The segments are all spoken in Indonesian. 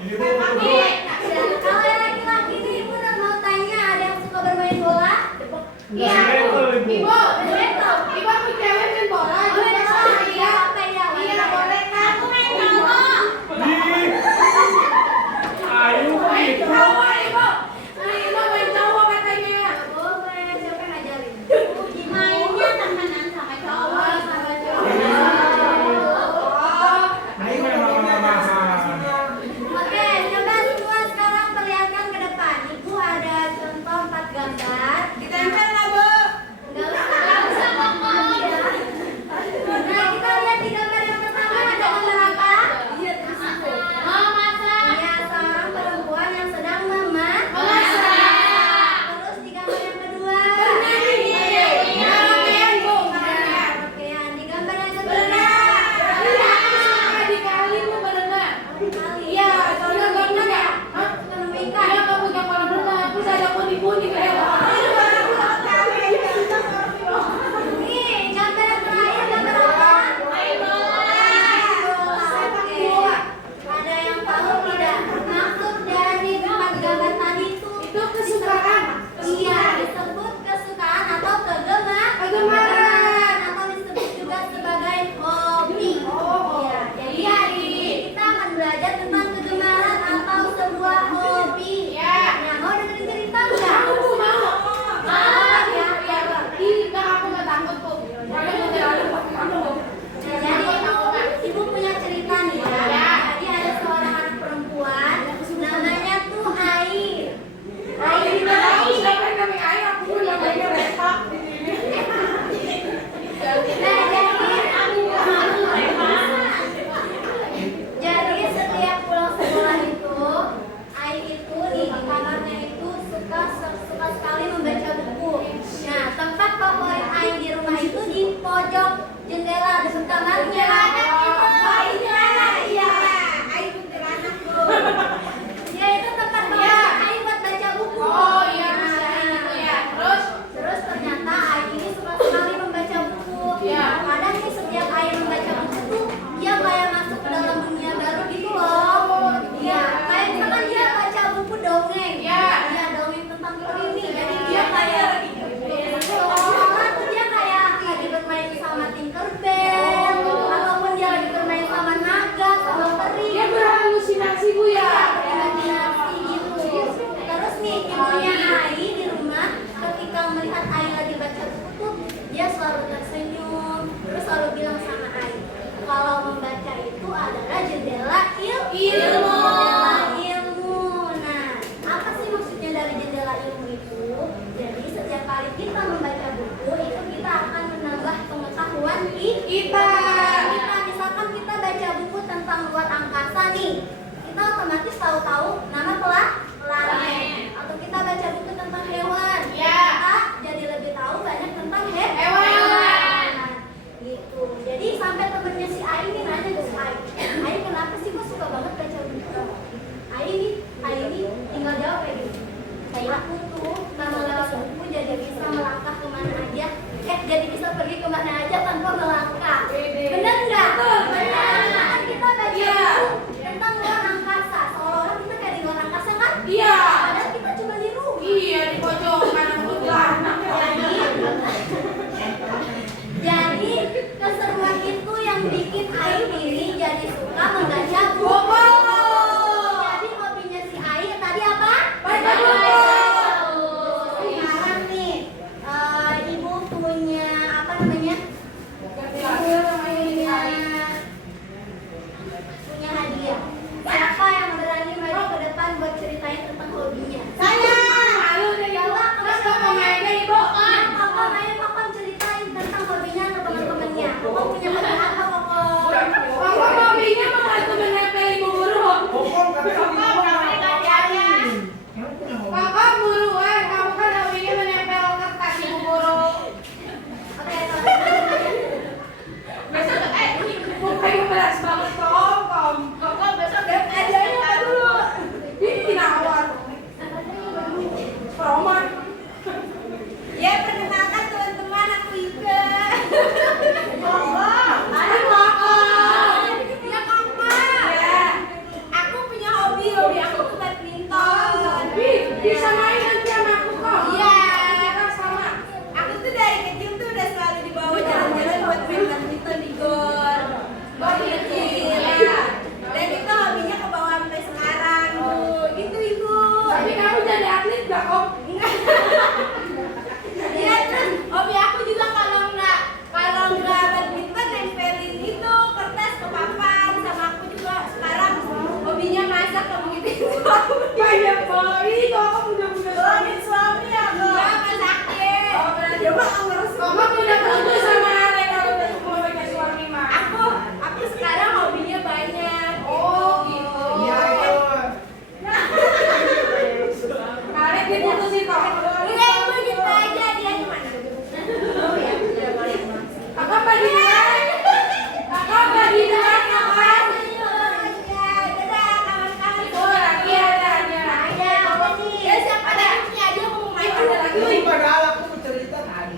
Ini Bu, Bu. Kalau yang laki-laki nih, Ibu mau tanya, ada yang suka bermain bola? Iya. Ibu. Ibu aku cewek main bola. Iya, apa ya? Iya, boleh kan? Aku main bola. Ayo gitu. Ibu main cowok katanya. Boleh, siapa yang ngajarin? Mainnya temenan sama cowok, sama cowok. Ini memang mahal. Oke, coba semua sekarang perlihatkan ke depan. Ibu ada contoh 4 gambar. Ditempel lah, Bu. Enggak usah ngomong ya. Nah, kita lihat di gambar yang pertama ada gambar apa? Iya, di situ. Memasak. Iya, seorang perempuan yang sedang memasak. Terus di gambar yang kedua. Bernyanyi. Karaokean, Bu. Karaokean. Di gambar yang ketiga. Di kali, Bu, berenang. Di kali. Iya, soalnya berenang ya. Hah? Ketemu ikan. Iya, kamu gak pernah berenang. Terus ada kuning-kuning lewat. Nih, gambar yang terakhir gambar apa? Main bola. Oke. Ada yang tahu tidak? Maksud dari 4 gambar tadi itu kesukaan. Iya, disebut kesukaan atau kegemaran atau disebut juga sebagai hobi. Iya, jadi hari ini kita akan belajar tentang kegemaran atau sebuah hobi. Nah, mau dengerin cerita nggak? Mau. Ya, aku nggak takut kok. Jadi ibu punya cerita nih ya. Jadi ada seorang anak perempuan, namanya tuh Air. Air di mana? Jadi setiap pulang sekolah itu, Air itu di kamarnya itu suka sekali membaca buku. Nah, tempat favorit Air di rumah itu di pojok jendela depan kamarnya. Iya. Air kuntilanak, Bu. Ya, itu tempat favorit Air buat baca buku. Terus ternyata Air ini suka sekali membaca buku. Kadang nih setiap Air membaca buku tuh dia kayak masuk ke dalam dunia baru gitu loh. Iya, kayak misalkan dia baca buku dongeng. Iya, dongeng tentang ini. Jadi dia kayak seolah-olah tuh dia kayak lagi bermain sama Tinkerbell ataupun dia lagi bermain sama naga, sama peri. Dia berhalusinasi, Bu ya. Imajinasi gitu. Terus nih ibunya Ai di rumah ketika melihat Ai lagi baca buku tuh dia selalu tersenyum, terus selalu bilang sama Ai, kalau membaca itu adalah jendela ilmu. Jendela ilmu. Nah, apa sih maksudnya dari jendela ilmu itu? Jadi setiap kali kita membaca buku itu kita akan menambah pengetahuan kita. Misalkan kita baca buku tentang luar angkasa nih, kita otomatis tahu-tahu nama planet. Atau kita baca buku tentang hewan, kita jadi lebih tahu banyak tentang hewan. Gitu. Jadi sampai temennya si Ai ini nanya ke si Ai, Ai kenapa sih kok suka banget baca buku? Ai ini tinggal jawab kayak gini, aku tuh karena lewat buku jadi bisa melangkah kemana aja, jadi bisa pergi kemana aja tanpa melangkah. Bener nggak? Bener. Kan kita baca buku tentang luar angkasa, seolah-olah kita kayak di luar angkasa kan? Iya. Padahal kita cuma di rumah. Iya, di pojokan kuntilanak. Jadi keseruan itu yang bikin Ai ini jadi suka membaca buku. Jadi hobinya si Ai tadi apa? Baca buku. Sekarang nih hobi aku tuh badminton. Bisa main nanti sama aku kok. Iya. Kita sama. Aku tuh dari kecil tuh udah selalu dibawa jalan-jalan buat main badminton di gor. Dari kecil ya. Dan itu hobinya ke bawah sampai sekarang. Gitu ibu. Tapi kamu jadi atlet gak kok? Iya terus hobi aku juga kalau nggak badminton nempelin itu kertas ke papan. Sama aku juga sekarang hobinya masak kamu gitu. Banyak banget. Kok kamu udah Suami ya kok. Iya masakin. Oh, berarti Ya mak ngurus. kamu udah putus sama Ale kalau udah mau pakai suami mah. Aku sekarang hobinya banyak. Oh gitu. Iya itu. Ale diputusin kok. Iya ibu gitu aja dia gimana? Oh ya tidak boleh. Kakak bagi dua. Kakak bagi dua kakak. Dadah kawan-kawan. Oh lagi ada. Ada apa nih? Ya siapa dah? Ini aja aku mau main. Ada lagi. Ini padahal aku mau cerita tadi.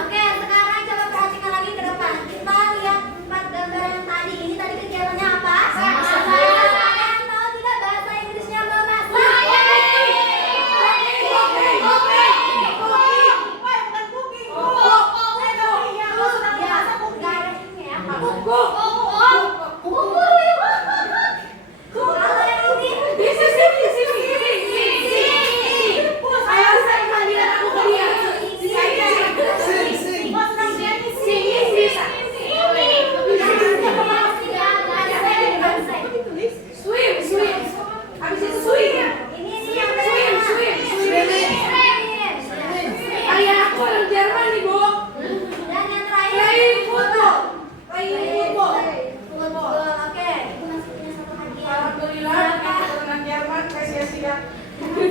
Oke, sekarang coba perhatikan lagi ke depan. Kita lihat 4 gambar yang tadi. Ini tadi kegiatannya apa? Kalian tahu tidak bahasa Inggrisnya apa, Mas?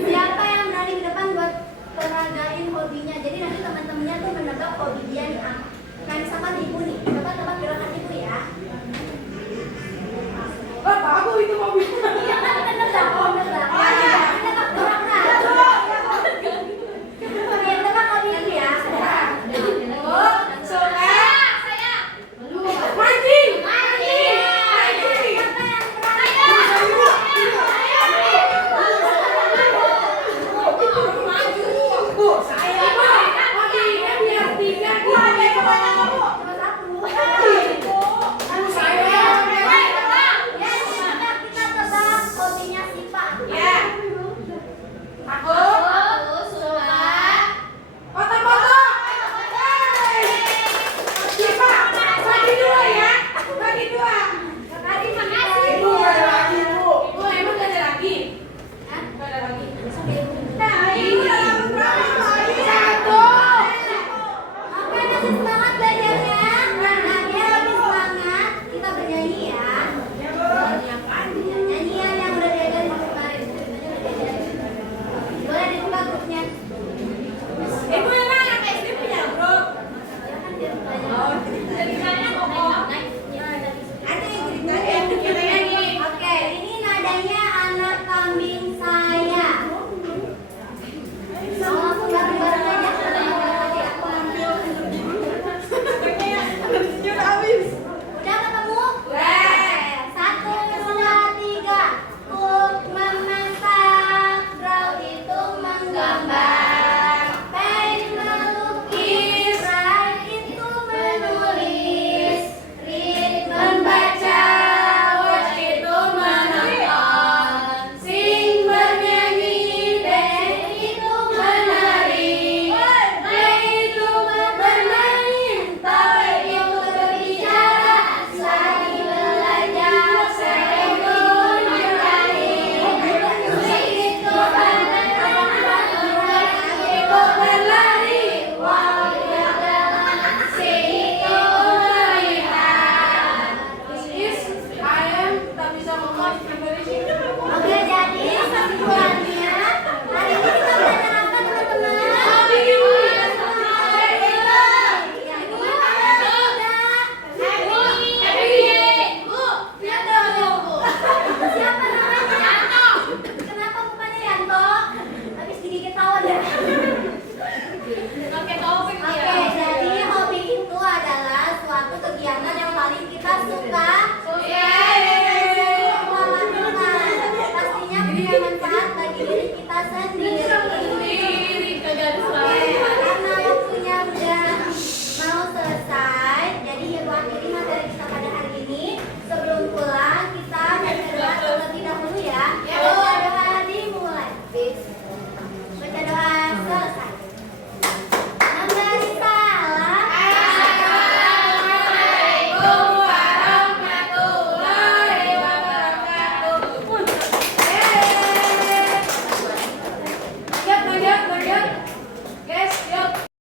Siapa yang berani di depan buat peragain hobinya? Jadi nanti teman-temannya tuh menebak hobi dia nih apa. Nah, misalkan ibu nih, tebak-tebak gerakan ibu ya. Iya kan menebak, menebak. Menebak gerakan. Oke, tebak hobi ibu ya. Oke, masih semangat belajarnya. Nah, biar lebih semangat, kita bernyanyi ya. Nyanyian yang udah diajarin kemarin. Boleh dibuka grupnya. Ibu yang mana? Kayak SD punya grup. Silakan ceritanya kok. Ada yang ceritanya. Oke, ini nadanya anak kambing saya. Mau langsung bareng-bareng aja. Aku ambil. Udah ketemu? Udah. 1, 2, 3. Cook memasak, draw itu menggambar, pen melukis, write itu menulis, read membaca, watch itu menonton, sing bernyanyi, dance itu menari, play itu bermain, toy itu berbicara, lagi belajar, sering pun mencari, musik itu berlari, wow berjalan, sing itu melihat. I am tak bisa ngomong.